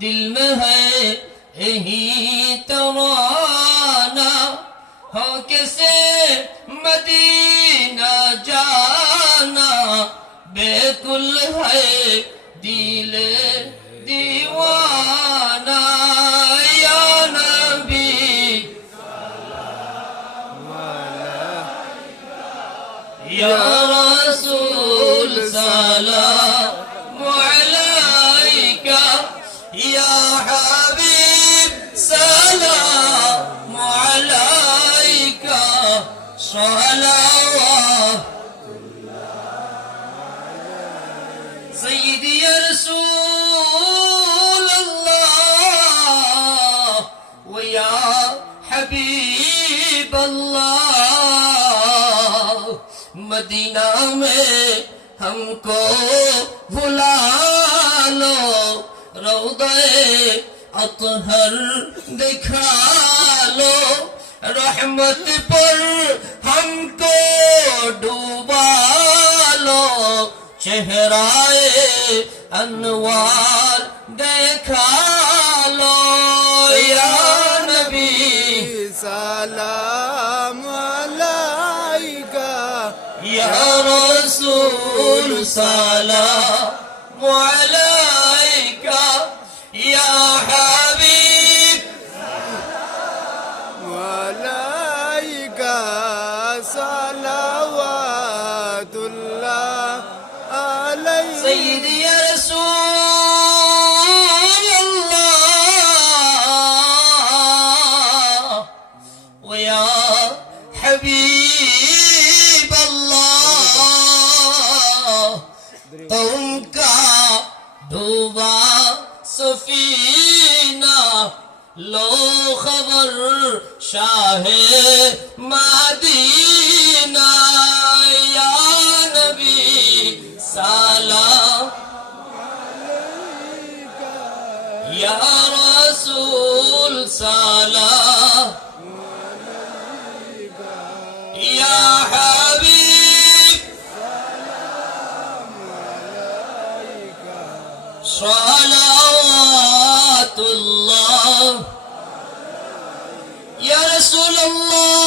दिल में है यही तमन्ना हो कैसे मदीना जाना बेकुल है दिल दीवाना या नबी या रसूल सलाम अलैका या हबीब सलाम अलैका सलावत सय्यदी या रसूल अल्लाह व या हबीब अल्लाह मदीना में हमको भुला लो रौदे अतहर दिखा लो रहमत पर हमको डूबा लो चेहराए अनवार देखा लो या नबी सलाम अलैका या रसूल सलाम अलैका या हबीब अलैका सलावतुल्लाह अलैका सय्यदी या रसूल अल्लाह व या हबीब अल्लाह कौम का डूबा सफीना लो खबर शाहे मदीना या नबी सलाम या रसूल सलाम या हबीब सलावतुल्लाह या रसूल अल्लाह